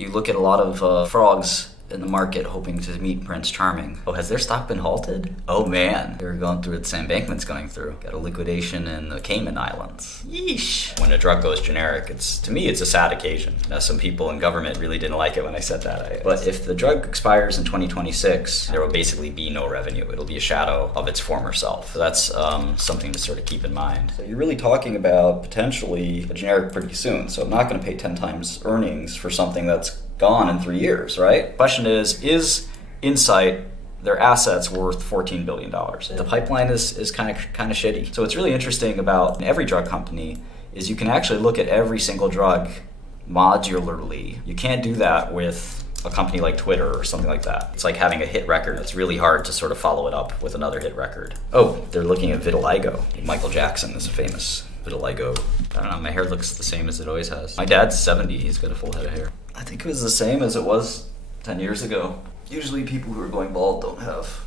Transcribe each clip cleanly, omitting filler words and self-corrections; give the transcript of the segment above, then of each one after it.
You look at a lot of frogs in the market hoping to meet Prince Charming. Oh, has their stock been halted? Oh man, they're going through what Sam Bankman's going through. Got a liquidation in the Cayman Islands. Yeesh. When a drug goes generic, to me, it's a sad occasion. Now, some people in government really didn't like it when I said that. But if the drug expires in 2026, there will basically be no revenue. It'll be a shadow of its former self. So that's something to sort of keep in mind. So you're really talking about potentially a generic pretty soon. So I'm not going to pay 10 times earnings for something that's gone in 3 years, right? Question is INCYTE, their assets worth $14 billion? The pipeline is kind of shitty. So what's really interesting about every drug company is you can actually look at every single drug modularly. You can't do that with a company like Twitter or something like that. It's like having a hit record. It's really hard to sort of follow it up with another hit record. Oh, they're looking at vitiligo. Michael Jackson is a famous vitiligo. I don't know, my hair looks the same as it always has. My dad's 70, he's got a full head of hair. I think it was the same as it was 10 years ago. Usually people who are going bald don't have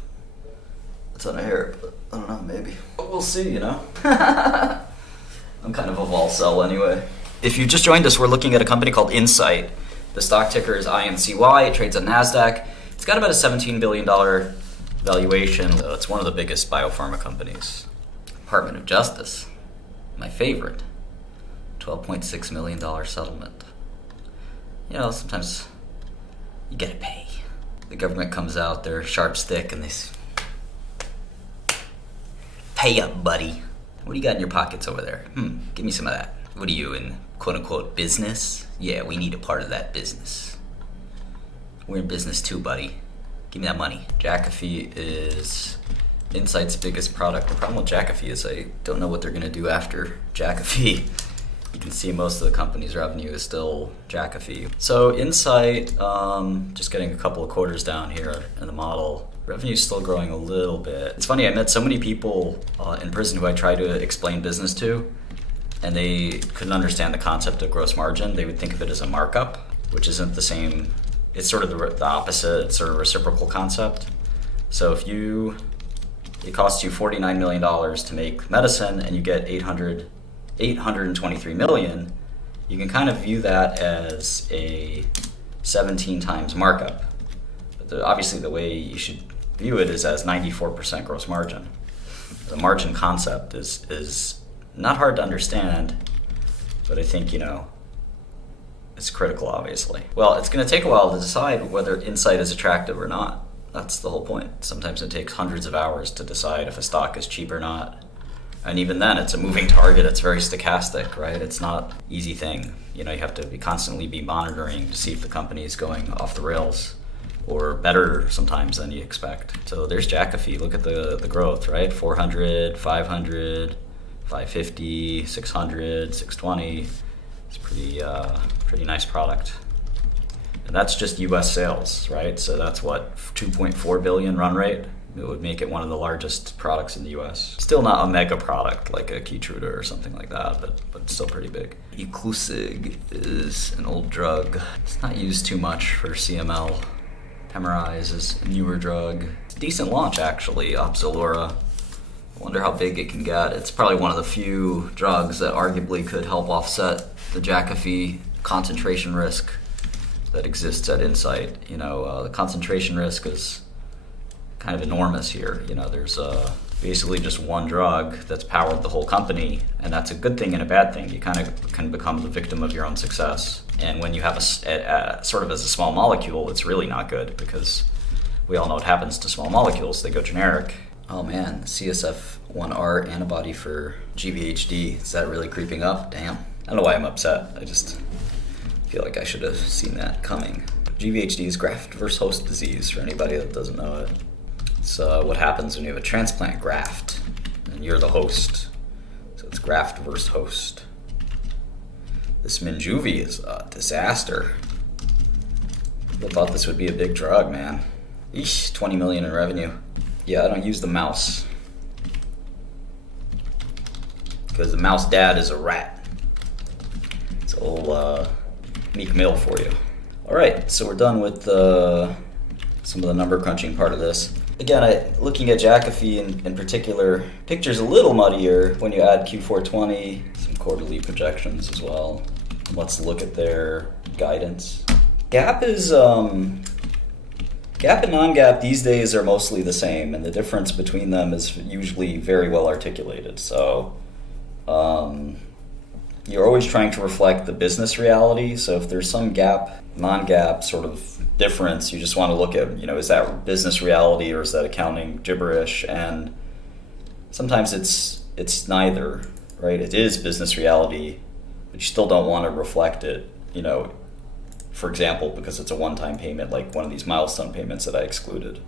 a ton of hair, but I don't know, maybe. But we'll see, you know? I'm kind of a vol cell anyway. If you just joined us, we're looking at a company called INCYTE. The stock ticker is INCY, it trades on NASDAQ. It's got about a $17 billion valuation. It's one of the biggest biopharma companies. Department of Justice, my favorite, $12.6 million settlement. You know, sometimes you gotta pay. The government comes out, their sharp stick, and they pay up, buddy. What do you got in your pockets over there? Give me some of that. What are you, in quote-unquote business? Yeah, we need a part of that business. We're in business too, buddy. Give me that money. JAKAFI is INCYTE's biggest product. The problem with JAKAFI is I don't know what they're gonna do after JAKAFI. You can see most of the company's revenue is still JAKAFI. So INCYTE, just getting a couple of quarters down here in the model. Revenue's still growing a little bit. It's funny, I met so many people in prison who I try to explain business to, and they couldn't understand the concept of gross margin. They would think of it as a markup, which isn't the same. It's sort of the opposite. It's sort of a reciprocal concept. So if it costs you $49 million to make medicine and you get 823 million, you can kind of view that as a 17 times markup. But obviously the way you should view it is as 94% gross margin. The margin concept is not hard to understand, but I think, you know, it's critical, obviously. Well, it's going to take a while to decide whether INCYTE is attractive or not. That's the whole point. Sometimes it takes hundreds of hours to decide if a stock is cheap or not. And even then, it's a moving target. It's very stochastic, right? It's not an easy thing. You know, you have to constantly be monitoring to see if the company is going off the rails, or better sometimes than you expect. So there's JAKAFI. Look at the growth, right? 400, 500, 550, 600, 620. It's pretty nice product. And that's just US sales, right? So that's what, 2.4 billion run rate? It would make it one of the largest products in the US. Still not a mega product like a KEYTRUDA or something like that, but still pretty big. 𝗥cie𝗴𝗲𝗿 is an old drug. It's not used too much for CML. 𝗪𝗵𝗲𝗋 is a newer drug. It's a decent launch, actually, 𝗟ψ𝘄𝗲. I wonder how big it can get. It's probably one of the few drugs that arguably could help offset the JAKAFI concentration risk that exists at INCYTE. You know, the concentration risk is kind of enormous here. You know, there's basically just one drug that's powered the whole company, and that's a good thing and a bad thing. You kind of can become the victim of your own success. And when you have a sort of as a small molecule, it's really not good, because we all know what happens to small molecules. They go generic. Oh man, CSF1R antibody for GVHD. Is that really creeping up? Damn. I don't know why I'm upset. I just feel like I should have seen that coming. GVHD is graft versus host disease, for anybody that doesn't know it. It's what happens when you have a transplant graft and you're the host. So it's graft versus host. This Minjuvi is a disaster. People thought this would be a big drug, man. Eesh, 20 million in revenue. Yeah, I don't use the mouse, because the mouse dad is a rat. It's a little Meek Mill for you. All right, so we're done with some of the number crunching part of this. Again, looking at JAKAFI in particular, picture's a little muddier when you add Q420, some quarterly projections as well. Let's look at their guidance. GAAP is GAAP and non-GAAP these days are mostly the same, and the difference between them is usually very well articulated. So you're always trying to reflect the business reality. So if there's some GAAP, non-GAAP sort of difference, you just want to look at, is that business reality or is that accounting gibberish? And sometimes it's neither, right? It is business reality, but you still don't want to reflect it, for example, because it's a one-time payment, like one of these milestone payments that I excluded.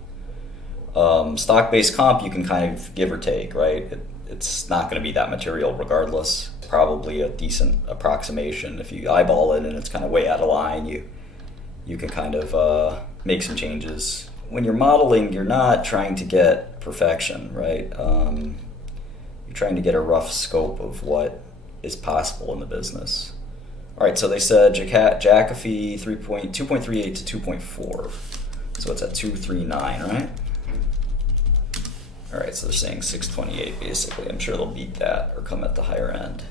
Stock-based comp, you can kind of give or take, right? It's not going to be that material regardless. It's probably a decent approximation. If you eyeball it and it's kind of way out of line, you can kind of make some changes. When you're modeling, you're not trying to get perfection, right? You're trying to get a rough scope of what is possible in the business. All right, so they said JAKAFI 2.38 to 2.4. So it's at 239, right? All right, so they're saying 628 basically. I'm sure they'll beat that or come at the higher end.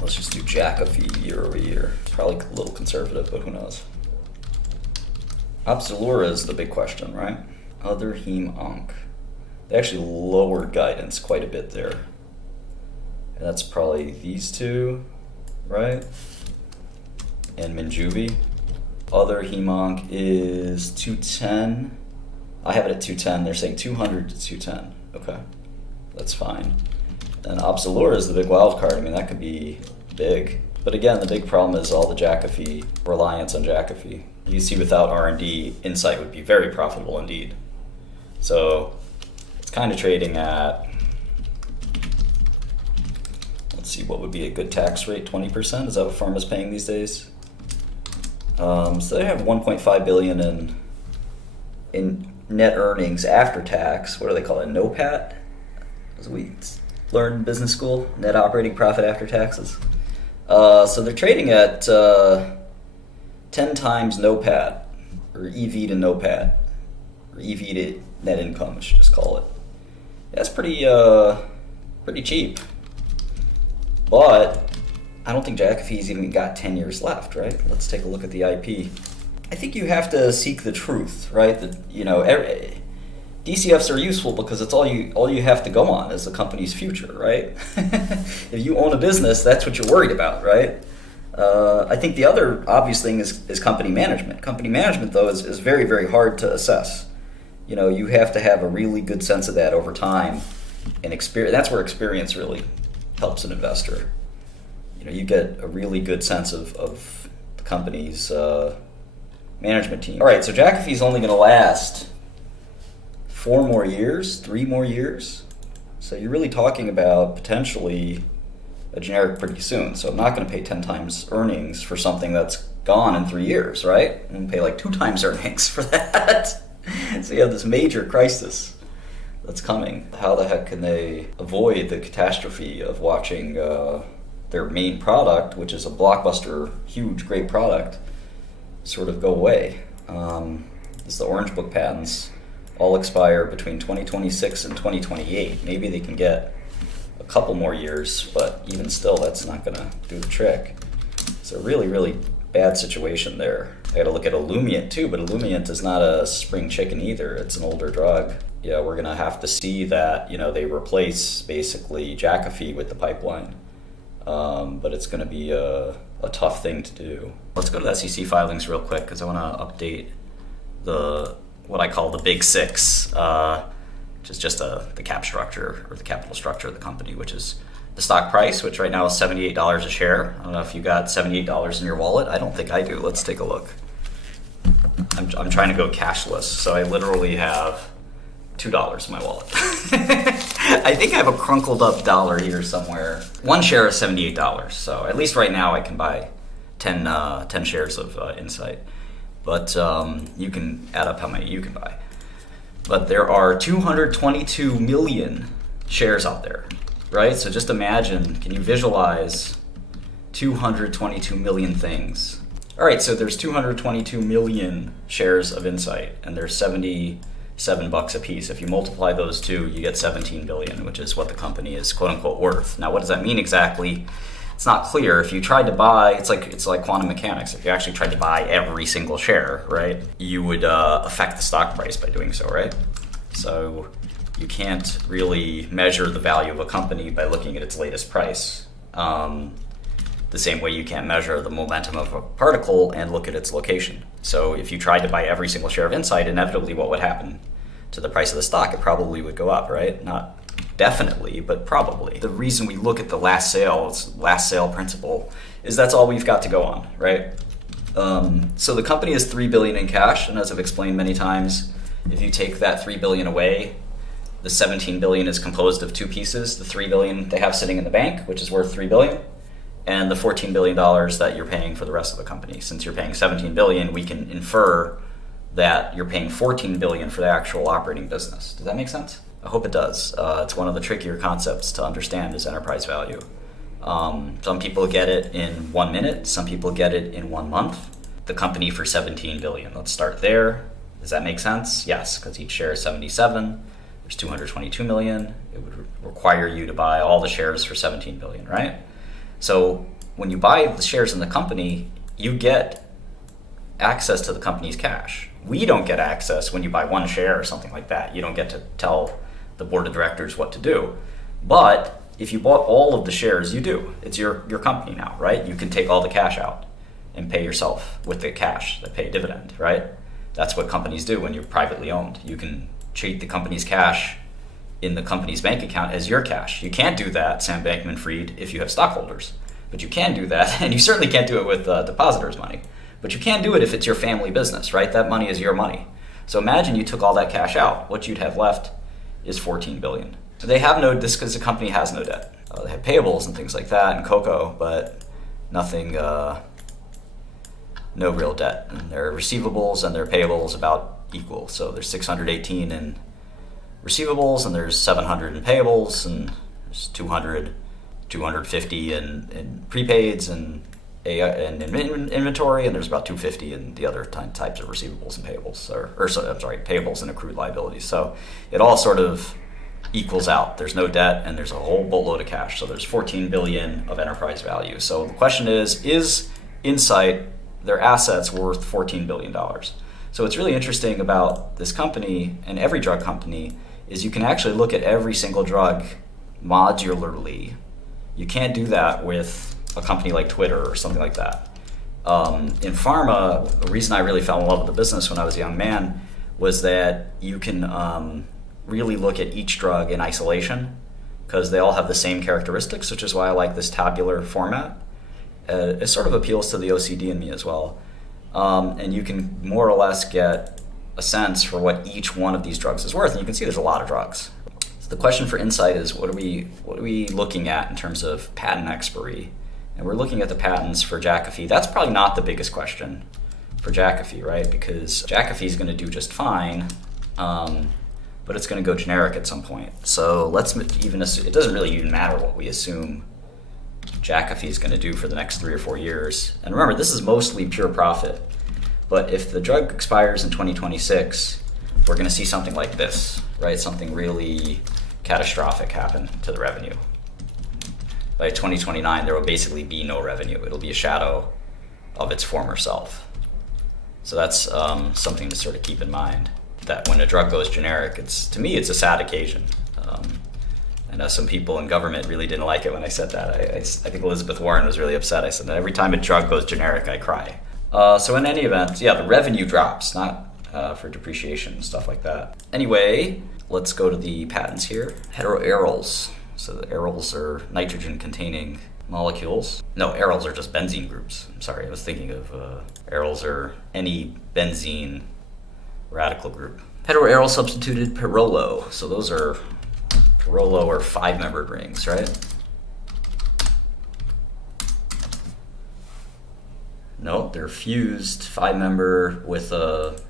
Let's just do JAKAFI year over year. It's probably a little conservative, but who knows? 𝗟cie𝗄𝗲𝗿 is the big question, right? 𝗟𝗏𝗻𝗲𝗀𝗃. They actually lowered guidance quite a bit there. And that's probably these two, right? And Minjuvi. 𝗟𝗏𝗻𝗲𝗃 is 210. I have it at 210. They're saying 200 to 210. Okay, that's fine. And 𝗟cie𝗄𝗲𝗿 is the big wild card. I mean, that could be big. But again, the big problem is all the JAKAFI reliance on JAKAFI. You see, without R&D, INCYTE would be very profitable indeed. So it's kind of trading at, let's see, what would be a good tax rate? 20%? Is that what pharma's paying these days? So they have 1.5 billion in net earnings after tax. What do they call it? NOPAT? As we learned in business school, net operating profit after taxes. So they're trading at 10 times NOPAT, or EV to NOPAT, or EV to net income, I should just call it. That's pretty cheap. But I don't think JAKAFI's even got 10 years left, right? Let's take a look at the IP. I think you have to seek the truth, right? DCFs are useful because it's all you have to go on is the company's future, right? If you own a business, that's what you're worried about, right? I think the other obvious thing is company management. Company management, though, is very, very hard to assess. You have to have a really good sense of that over time, and experience. That's where experience really helps an investor. You get a really good sense of the company's management team. All right, so JAKAFI is only going to last 4 more years, 3 more years. So you're really talking about potentially a generic pretty soon. So I'm not going to pay 10 times earnings for something that's gone in 3 years, right? I'm going to pay like 2 times earnings for that. So you have this major crisis that's coming. How the heck can they avoid the catastrophe of watching their main product, which is a blockbuster, huge, great product, sort of go away? This is the Orange Book patents all expire between 2026 and 2028. Maybe they can get a couple more years, but even still, that's not going to do the trick. It's a really, really bad situation there. I got to look at Olumiant too, but Olumiant is not a spring chicken either. It's an older drug. Yeah, we're going to have to see that, they replace basically JAKAFI with the pipeline. But it's going to be a tough thing to do. Let's go to the SEC filings real quick because I want to update what I call the Big Six, which is just the cap structure or the capital structure of the company, which is the stock price, which right now is $78 a share. I don't know if you got $78 in your wallet. I don't think I do. Let's take a look. I'm trying to go cashless, so I literally have $2 in my wallet. I think I have a crunkled up dollar here somewhere. 1 share is $78, so at least right now I can buy 10 shares of INCYTE. But you can add up how many you can buy. But there are 222 million shares out there, right? So just imagine, can you visualize 222 million things? All right, so there's 222 million shares of INCYTE, and there's $77 a piece. If you multiply those two, you get 17 billion, which is what the company is quote unquote worth. Now, what does that mean exactly? it's not clear. If you tried to buy, it's like quantum mechanics. If you actually tried to buy every single share, right, you would affect the stock price by doing so, right? So you can't really measure the value of a company by looking at its latest price. The same way you can't measure the momentum of a particle and look at its location. So if you tried to buy every single share of INCYTE, inevitably what would happen to the price of the stock? It probably would go up, right? Not definitely, but probably. The reason we look at the last sale principle, is that's all we've got to go on, right? So the company has $3 billion in cash, and as I've explained many times, if you take that $3 billion away, the $17 billion is composed of two pieces: the $3 billion they have sitting in the bank, which is worth $3 billion, and the $14 billion that you're paying for the rest of the company. Since you're paying $17 billion, we can infer that you're paying $14 billion for the actual operating business. Does that make sense? I hope it does. It's one of the trickier concepts to understand is enterprise value. Some people get it in 1 minute, some people get it in 1 month. The company for $17 billion. Let's start there. Does that make sense? Yes, because each share is 77. There's 222 million. It would require you to buy all the shares for 17 billion, right? So when you buy the shares in the company, you get access to the company's cash. We don't get access when you buy one share or something like that. You don't get to tell the board of directors what to do. But if you bought all of the shares, you do. It's your company now, right? You can take all the cash out and pay yourself with the cash that pay a dividend, right? That's what companies do when you're privately owned. You can treat the company's cash in the company's bank account as your cash. You can't do that, Sam Bankman-Fried, if you have stockholders. But you can do that, and you certainly can't do it with depositors' money. But you can do it if it's your family business, right? That money is your money. So imagine you took all that cash out. What you'd have left is $14 billion. So they have no, this because the company has no debt. They have payables and things like that and cocoa, but nothing, no real debt. And their receivables and their payables about equal. So there's 618 in receivables and there's 700 in payables and there's 250 in prepaids and inventory, and there's about 250 in the other types of receivables and payables, payables and accrued liabilities. So it all sort of equals out. There's no debt and there's a whole boatload of cash. So there's 14 billion of enterprise value. So the question is INCYTE, their assets worth $14 billion? So what's really interesting about this company and every drug company is you can actually look at every single drug modularly. You can't do that with a company like Twitter or something like that. In pharma, the reason I really fell in love with the business when I was a young man was that you can really look at each drug in isolation because they all have the same characteristics, which is why I like this tabular format. It sort of appeals to the OCD in me as well. And you can more or less get a sense for what each one of these drugs is worth. And you can see there's a lot of drugs. So the question for INCYTE is what are we looking at in terms of patent expiry? And we're looking at the patents for JAKAFI. That's probably not the biggest question for JAKAFI, right? Because JAKAFI is going to do just fine, but it's going to go generic at some point. So let's even assume, it doesn't really even matter what we assume JAKAFI is going to do for the next 3 or 4 years. And remember, this is mostly pure profit. But if the drug expires in 2026, we're going to see something like this, right? Something really catastrophic happen to the revenue. By 2029, there will basically be no revenue. It'll be a shadow of its former self. So that's something to sort of keep in mind, that when a drug goes generic, to me, it's a sad occasion. And some people in government really didn't like it when I said that. I think Elizabeth Warren was really upset. I said that every time a drug goes generic, I cry. So in any event, yeah, the revenue drops, not for depreciation and stuff like that. Anyway, let's go to the patents here. Heteroaryls. So the aryls are nitrogen-containing molecules. No, aryls are just benzene groups. I'm sorry, I was thinking of aryls are any benzene radical group. Heteroaryl substituted pyrrolo. So those are pyrrolo or 5-membered rings, right? No, they're fused 5-member with a,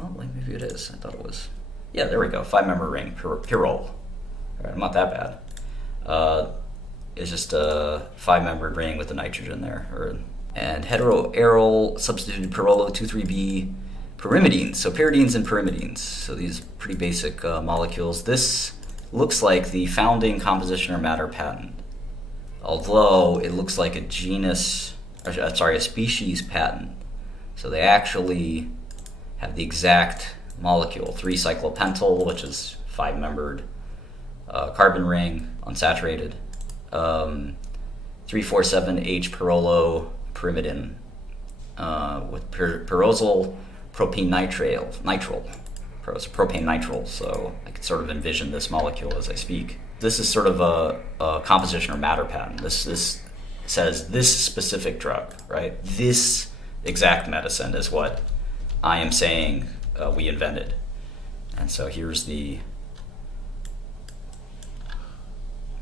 oh, maybe it is. I thought it was. Yeah, there we go. 5-member ring, pyrrole. All right, I'm not that bad. It's just a 5-membered ring with the nitrogen there. And heteroaryl substituted pyrrolo 2,3-B pyrimidines. So pyridines and pyrimidines. So these pretty basic molecules. This looks like the founding composition or matter patent although it looks like a species patent. So they actually have the exact molecule, 3-cyclopentyl, which is 5-membered carbon ring, unsaturated, 3,4,7-H-𝗿𝗏𝗃 with pyrosyl propanenitrile, propanenitrile. So I can sort of envision this molecule as I speak. This is sort of a composition or matter patent. This says this specific drug, right? This exact medicine is what I am saying we invented. And so here's the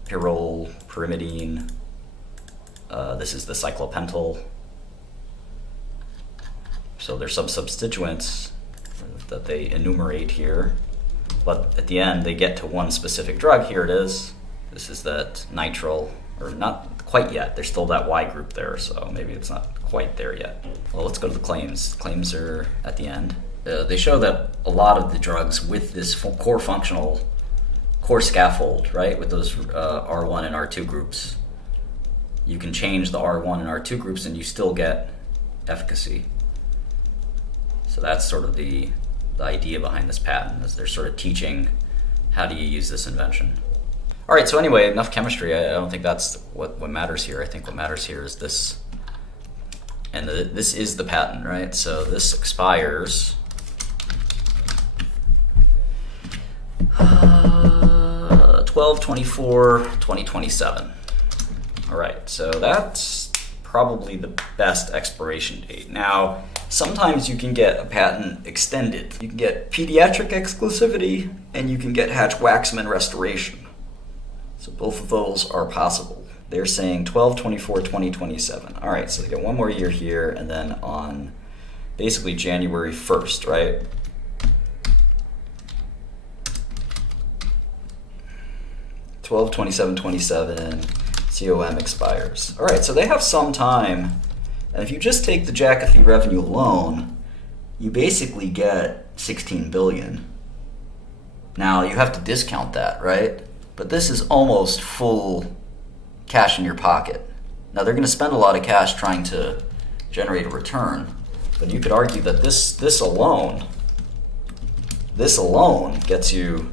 pyrrolpyrimidine. This is the cyclopentyl. So there's some substituents that they enumerate here, but at the end they get to one specific drug. Here it is. This is that nitrile, or not quite yet. There's still that Y group there, so maybe it's not quite there yet. Well, let's go to the claims. Claims are at the end. They show that a lot of the drugs with this core scaffold, right, with those R1 and R2 groups, you can change the R1 and R2 groups and you still get efficacy. So that's sort of the idea behind this patent, is they're sort of teaching how do you use this invention. All right, so anyway, enough chemistry. I don't think that's what matters here. I think what matters here is this. And this is the patent, right? So this expires 12/24/2027. All right, so that's probably the best expiration date. Now, sometimes you can get a patent extended. You can get pediatric exclusivity and you can get Hatch-Waxman restoration. So both of those are possible. They're saying 12/24/2027. All right, so they get one more year here, and then on basically January 1st, right? (12/27/27) COM expires. All right, so they have some time, and if you just take the JAKAFI revenue alone, you basically get 16 billion. Now you have to discount that, right? But this is almost full cash in your pocket. Now they're going to spend a lot of cash trying to generate a return, but you could argue that this alone gets you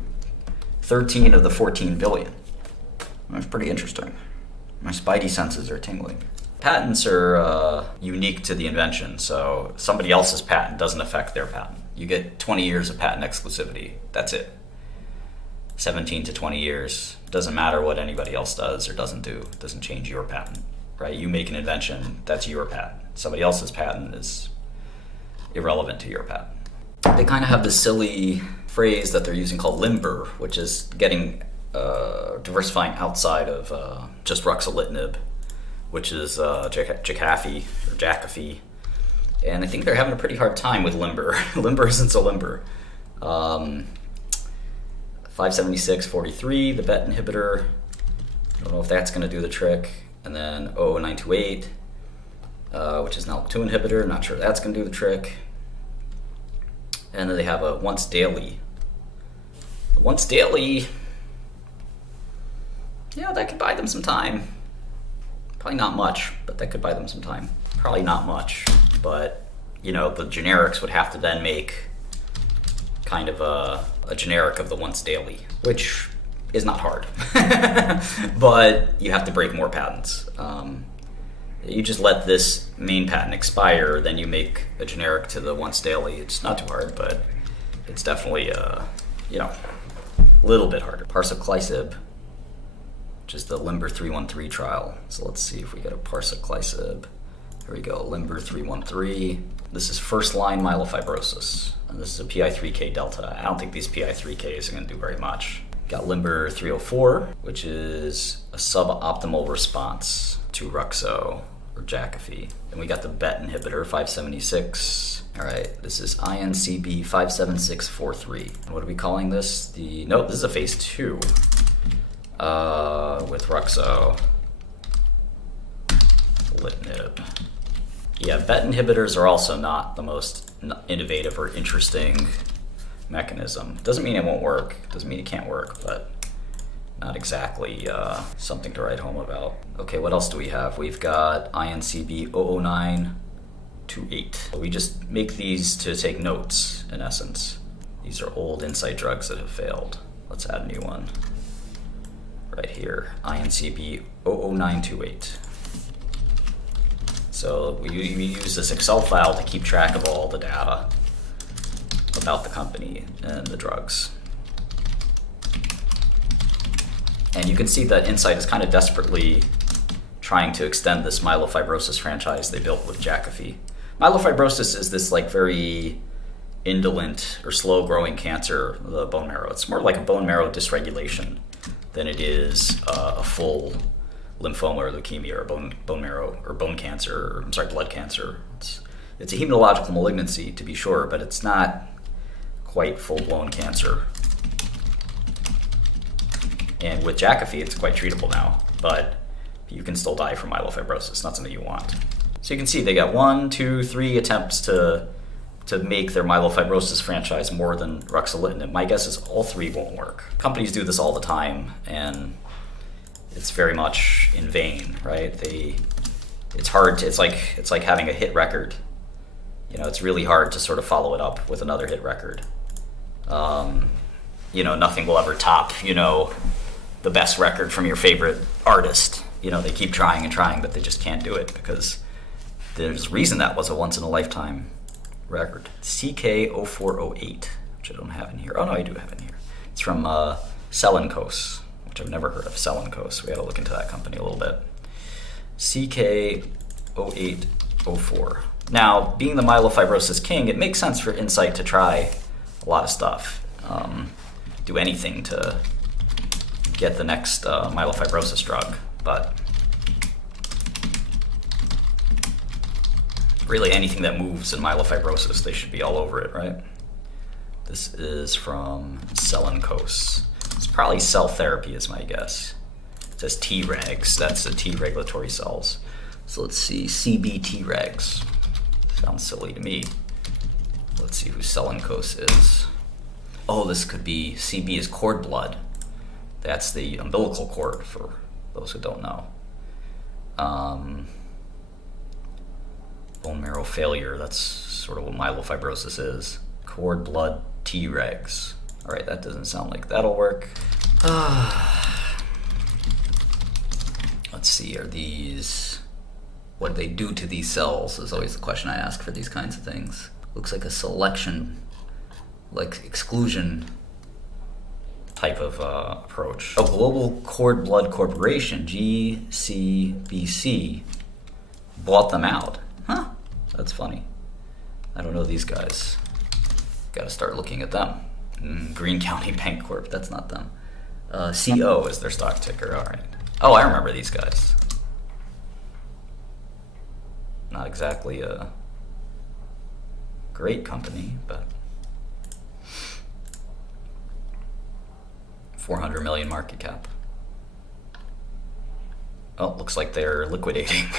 13 of the 14 billion. That's pretty interesting. My spidey senses are tingling. Patents are unique to the invention, so somebody else's patent doesn't affect their patent. You get 20 years of patent exclusivity. That's it. 17 to 20 years. Doesn't matter what anybody else does or doesn't do. It doesn't change your patent, right? You make an invention, that's your patent. Somebody else's patent is irrelevant to your patent. They kind of have this silly phrase that they're using called limber, which is getting diversifying outside of just ruxolitinib, which is JAKAFI or JAKAFI. And I think they're having a pretty hard time with limber. Limber isn't so limber. 57643, the BET inhibitor. I don't know if that's going to do the trick. And then 00928, which is an ALK2 inhibitor. Not sure that's going to do the trick. And then they have a once daily. The once daily, yeah, that could buy them some time. Probably not much, but that could buy them some time. Probably not much, but you know, the generics would have to then make kind of a generic of the once daily, which is not hard, but you have to break more patents. You just let this main patent expire, then you make a generic to the once daily. It's not too hard, but it's definitely you know, a little bit harder. 𝗪𝗪𝗲𝗏, which is the LIMBER 313 trial. So let's see if we get a 𝗪𝗪𝗲𝗏. Here we go, LIMBER 313. This is first-line myelofibrosis, and this is a PI3K delta. I don't think these PI3Ks are going to do very much. Got LIMBER 304, which is a suboptimal response to Ruxo or JAKAFI. Then we got the BET inhibitor 576. All right, this is INCB 57643. And what are we calling this? Nope, this is a phase 2 with Ruxo. Litinib. Yeah, BET inhibitors are also not the most innovative or interesting mechanism. Doesn't mean it won't work. Doesn't mean it can't work, but not exactly something to write home about. Okay, what else do we have? We've got INCB 00928. We just make these to take notes, in essence. These are old INCYTE drugs that have failed. Let's add a new one. Right here, INCB 00928. So we use this Excel file to keep track of all the data about the company and the drugs. And you can see that INCYTE is kind of desperately trying to extend this myelofibrosis franchise they built with JAKAFI. Myelofibrosis is this like very indolent or slow growing cancer of the bone marrow. It's more like a bone marrow dysregulation than it is a full lymphoma or leukemia or bone marrow or bone cancer, or, I'm sorry, blood cancer. It's a hematological malignancy to be sure, but it's not quite full-blown cancer. And with JAKAFI, it's quite treatable now, but you can still die from myelofibrosis, not something you want. So you can see they got 1, 2, 3 attempts to make their myelofibrosis franchise more than ruxolitinib. My guess is all 3 won't work. Companies do this all the time, and it's very much in vain, right? It's hard to, it's like having a hit record. You know, it's really hard to sort of follow it up with another hit record. You know, nothing will ever top, you know, the best record from your favorite artist. You know, they keep trying and trying, but they just can't do it because there's a reason that was a once in a lifetime record. CK0408, which I don't have in here. Oh no, I do have in here. It's from 𝗟cie𝘄𝗲𝗶𝘂𝘀𝗀, which I've never heard of. 𝗟cie𝘄𝗲𝗶𝘂𝘀𝗀. We gotta look into that company a little bit. CK0804. Now, being the myelofibrosis king, it makes sense for INCYTE to try a lot of stuff. Do anything to get the next myelofibrosis drug, but really anything that moves in myelofibrosis, they should be all over it, right? This is from 𝗟cie𝘄𝗲𝗶𝘂𝘀. It's probably cell therapy is my guess. It says Tregs, that's the T regulatory cells. So let's see, CB Tregs. Sounds silly to me. Let's see who 𝗟cie𝘄𝗲𝗶 is. Oh, this could be, CB is cord blood. That's the umbilical cord for those who don't know. Bone marrow failure, that's sort of what myelofibrosis is. Cord blood Tregs. All right, that doesn't sound like that'll work. Let's see, are these, what do they do to these cells is always the question I ask for these kinds of things. Looks like a selection, like exclusion type of approach. Oh, Global Cord Blood Corporation, GCBC, bought them out. Huh, that's funny. I don't know these guys. Gotta start looking at them. Greene County Bank Corp, that's not them. CO is their stock ticker, all right. Oh, I remember these guys. Not exactly a great company, but 400 million market cap. Oh, looks like they're liquidating.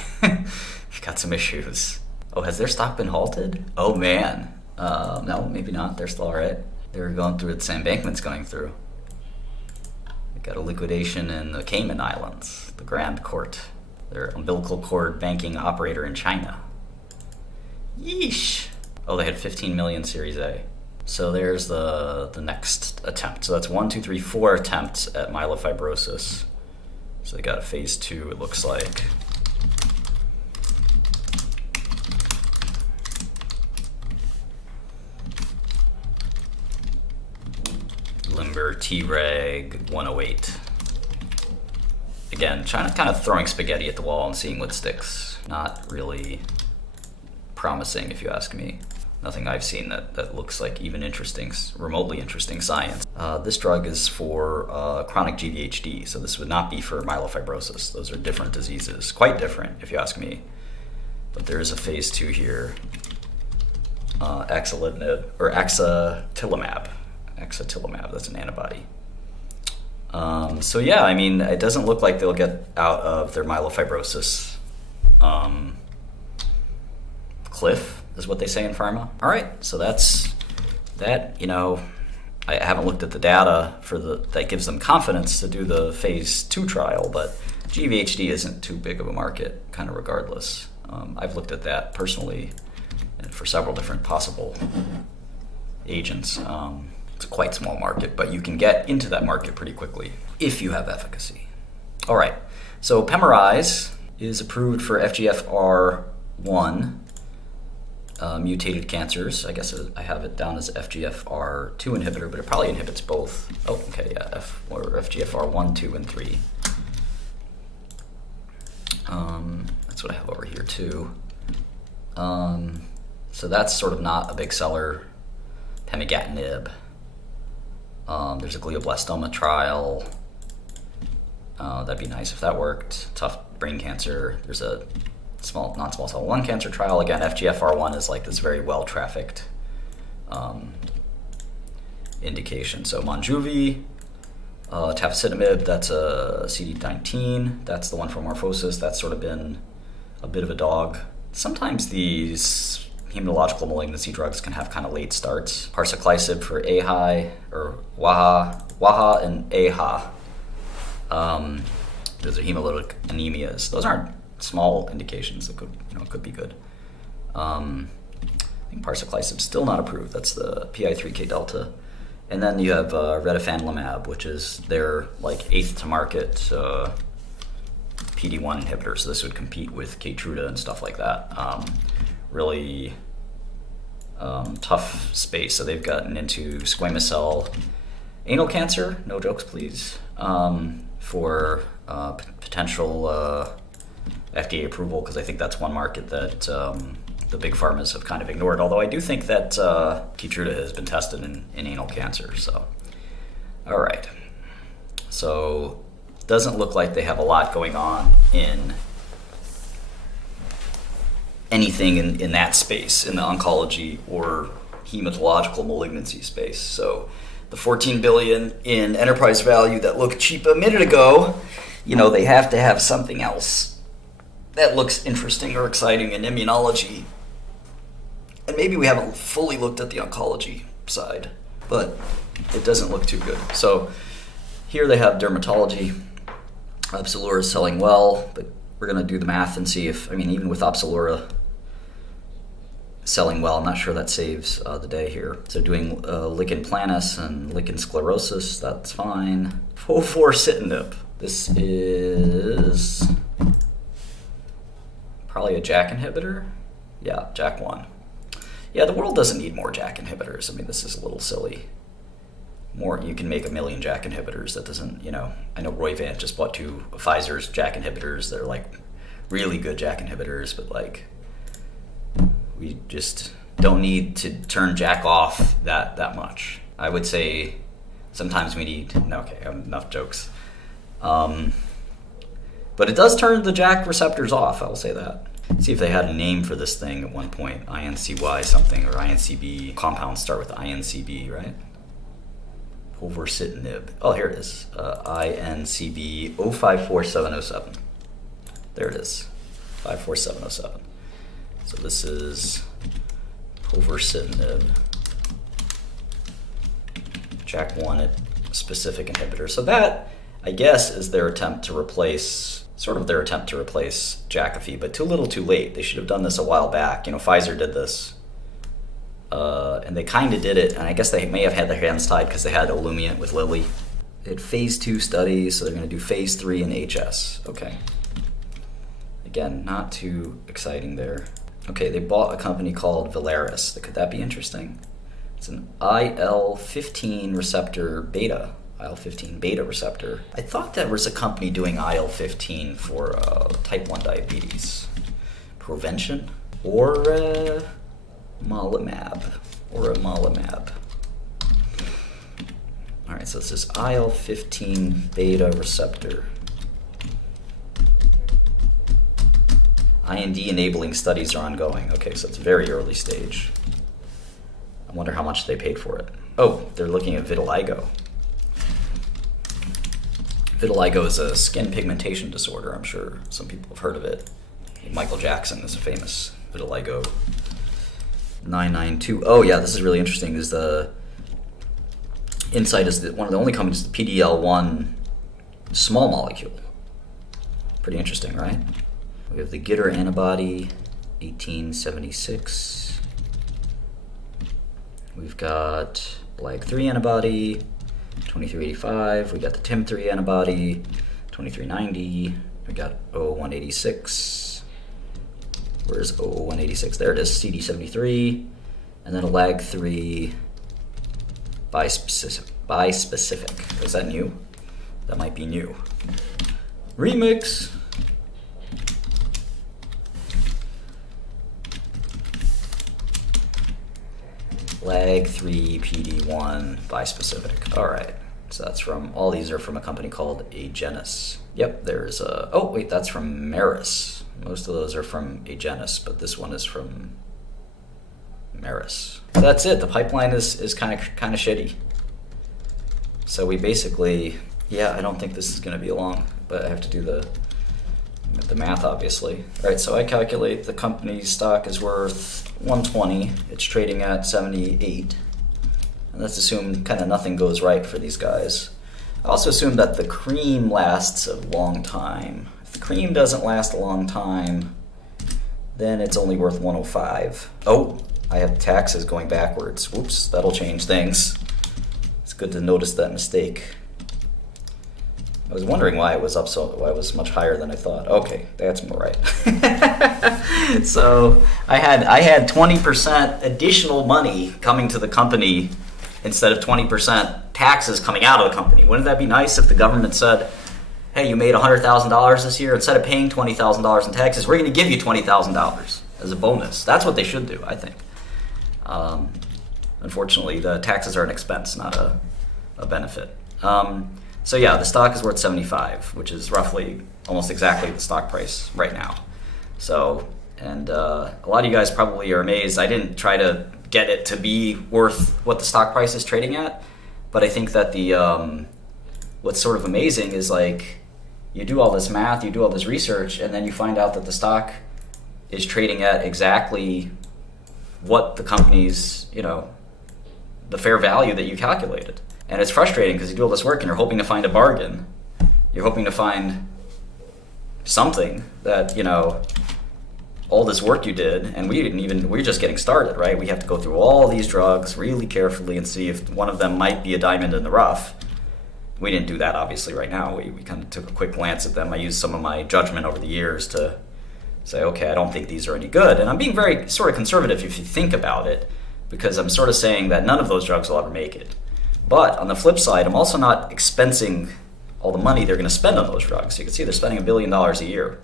Got some issues. Oh, has their stock been halted? Oh man. No, maybe not. They're still all right. They're going through what Sam Bankman's going through. They got a liquidation in the Cayman Islands, the Grand Court. They're umbilical cord banking operator in China. Yeesh. Oh, they had 15 million Series A. So there's the next attempt. So that's 1, 2, 3, 4 attempts at myelofibrosis. So they got a phase 2, it looks like. Limber Treg 108. Again, China kind of throwing spaghetti at the wall and seeing what sticks. Not really promising, if you ask me. Nothing I've seen that looks like even interesting, remotely interesting science. This drug is for chronic GVHD, so this would not be for myelofibrosis. Those are different diseases, quite different, if you ask me. But there is a phase 2 here. 𝗥icitinib, or 𝗥ci𝗲𝗏. 𝗥ci𝗲𝗏, that's an antibody. So yeah, I mean, it doesn't look like they'll get out of their myelofibrosis cliff, is what they say in pharma. All right, so that's that, you know, I haven't looked at the data that gives them confidence to do the phase 2 trial, but GVHD isn't too big of a market, kind of regardless. I've looked at that personally for several different possible agents. It's a quite small market, but you can get into that market pretty quickly if you have efficacy. All right, so 𝗪𝗏𝗏𝗏 is approved for FGFR1 mutated cancers. I guess I have it down as FGFR2 inhibitor, but it probably inhibits both. Oh, okay, yeah, FGFR1, 2, and 3. That's what I have over here too. So that's sort of not a big seller. Pemigatinib. There's a glioblastoma trial. That'd be nice if that worked. Tough brain cancer. There's a non-small cell lung cancer trial. Again, FGFR1 is like this very well-trafficked indication. So Monjuvi, tafasitamab, that's a CD19. That's the one for morphosis. That's sort of been a bit of a dog. Sometimes these hematological malignancy drugs can have kind of late starts. Parsaclisib for 𝗚𝗏 or 𝗚𝗏 and 𝗚𝗏. Those are hemolytic anemias. Those aren't small indications. It could be good. I think parsaclisib's still not approved. That's the PI3K delta. And then you have retifanlimab, which is their like 8th to market PD-1 inhibitor. So this would compete with Keytruda and stuff like that. Really tough space. So they've gotten into squamous cell anal cancer, no jokes please, for potential FDA approval, because I think that's one market that the big pharmas have kind of ignored, although I do think that Keytruda has been tested in anal cancer. So, all right. So, doesn't look like they have a lot going on in anything in that space, in the oncology or hematological malignancy space. So, the $14 billion in enterprise value that looked cheap a minute ago, they have to have something else that looks interesting or exciting in immunology. And maybe we haven't fully looked at the oncology side, but it doesn't look too good. So here they have dermatology. Opzelura is selling well, but we're going to do the math and see if, even with Opzelura selling well, I'm not sure that saves the day here. So doing lichen planus and lichen sclerosus, that's fine. 𝗨𝗨𝗏𝗃𝗏𝗃. This is probably a JAK inhibitor. Yeah, JAK1. Yeah, the world doesn't need more JAK inhibitors. This is a little silly. You can make 1 million JAK inhibitors. That doesn't, I know Roivant just bought 2 of Pfizer's JAK inhibitors. They're like really good JAK inhibitors, but like we just don't need to turn JAK off that much. I would say sometimes we need, enough jokes. But it does turn the JAK receptors off, I will say that. See if they had a name for this thing at one point, INCY something, or INCB. Compounds start with INCB, right? 𝗨𝗨𝗏𝗃𝗏𝗃. Oh, here it is. INCB 054707. There it is. 54707. So this is 𝗨𝗨𝗏𝗃𝗏𝗃. JAK1 specific inhibitor. So that, I guess, is their attempt to replace JAKAFI, but too little too late. They should have done this a while back. Pfizer did this. And they kind of did it, and I guess they may have had their hands tied because they had Olumiant with Lilly. They had phase 2 studies, so they're going to do phase 3 in HS. Okay. Again, not too exciting there. Okay, they bought a company called 𝗪𝗏𝗏𝗏. Could that be interesting? It's an IL-15 receptor beta. IL-15 beta receptor. I thought there was a company doing IL-15 for type 1 diabetes prevention, or 𝗪𝗏𝗏𝗏. All right, so this is IL-15 beta receptor. IND enabling studies are ongoing. Okay, so it's very early stage. I wonder how much they paid for it. Oh, they're looking at vitiligo. Vitiligo is a skin pigmentation disorder. I'm sure some people have heard of it. Michael Jackson is a famous vitiligo. 992. Oh yeah, this is really interesting. Is the INCYTE is one of the only companies, the PDL1 small molecule. Pretty interesting, right? We have the GITR antibody, 1876. We've got LAG3 antibody, 2385. We got the TIM3 antibody, 2390. We got 00186. Where's 00186? There it is, CD73. And then a LAG3 bispecific. Is that new? That might be new. Remix. LAG3 PD1 bispecific. All right. So that's from, all these are from a company called Agenus. Yep, there's a, oh wait, that's from Merus. Most of those are from Agenus, but this one is from Merus. So that's it. The pipeline is kind of shitty. So we basically, yeah, I don't think this is going to be long, but I have to do the math, obviously. All right, so I calculate the company's stock is worth 120. It's trading at 78. And let's assume kind of nothing goes right for these guys. I also assume that the cream lasts a long time. If the cream doesn't last a long time, then it's only worth 105. Oh, I have taxes going backwards. Whoops, that'll change things. It's good to notice that mistake. I was wondering why it was up why it was much higher than I thought. Okay, that's more right. So I had 20% additional money coming to the company instead of 20% taxes coming out of the company. Wouldn't that be nice if the government said, hey, you made $100,000 this year, instead of paying $20,000 in taxes, we're going to give you $20,000 as a bonus. That's what they should do, I think. Unfortunately, the taxes are an expense, not a benefit. So yeah, the stock is worth 75, which is roughly almost exactly the stock price right now. So, and a lot of you guys probably are amazed. I didn't try to get it to be worth what the stock price is trading at, but I think that the what's sort of amazing is, like, you do all this math, you do all this research, and then you find out that the stock is trading at exactly what the company's, you know, the fair value that you calculated. And it's frustrating because you do all this work and you're hoping to find a bargain. You're hoping to find something that, you know, all this work you did, and we're just getting started, right? We have to go through all these drugs really carefully and see if one of them might be a diamond in the rough. We didn't do that, obviously, right now. We kind of took a quick glance at them. I used some of my judgment over the years to say, okay, I don't think these are any good. And I'm being very sort of conservative if you think about it, because I'm sort of saying that none of those drugs will ever make it. But on the flip side, I'm also not expensing all the money they're going to spend on those drugs. You can see they're spending $1 billion a year.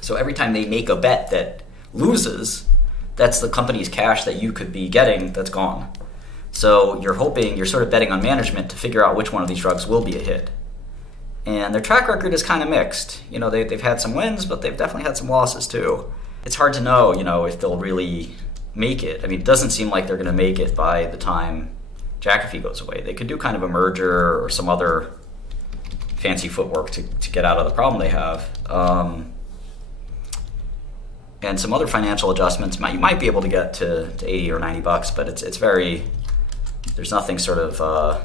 So every time they make a bet that loses, that's the company's cash that you could be getting that's gone. So you're sort of betting on management to figure out which one of these drugs will be a hit. And their track record is kind of mixed. You know, they've had some wins, but they've definitely had some losses too. It's hard to know, you know, if they'll really make it. I mean, it doesn't seem like they're going to make it by the time JAKAFI goes away. They could do kind of a merger or some other fancy footwork to get out of the problem they have. And some other financial adjustments, you might be able to get to 80 or 90 bucks, but it's very, there's nothing sort of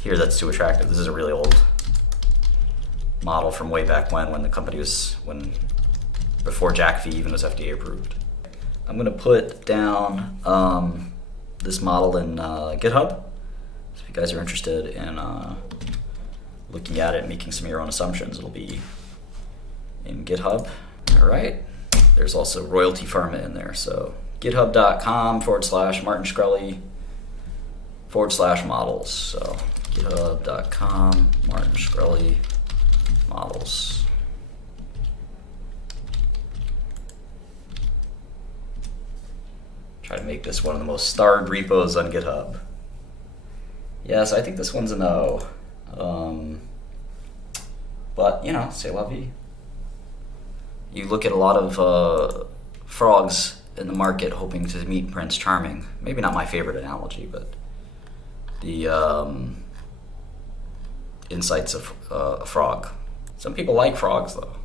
here that's too attractive. This is a really old model from way back when the company was, before JAKAFI even was FDA approved. I'm gonna put down this model in GitHub. So if you guys are interested in looking at it and making some of your own assumptions, it'll be in GitHub. All right. There's also Royalty Pharma in there. So github.com/Martin Shkreli/models. So github.com, Martin Shkreli models. Try to make this one of the most starred repos on GitHub. Yes, I think this one's an O. But, you know, c'est la vie. You look at a lot of frogs in the market hoping to meet Prince Charming. Maybe not my favorite analogy, but the insights of a frog. Some people like frogs, though.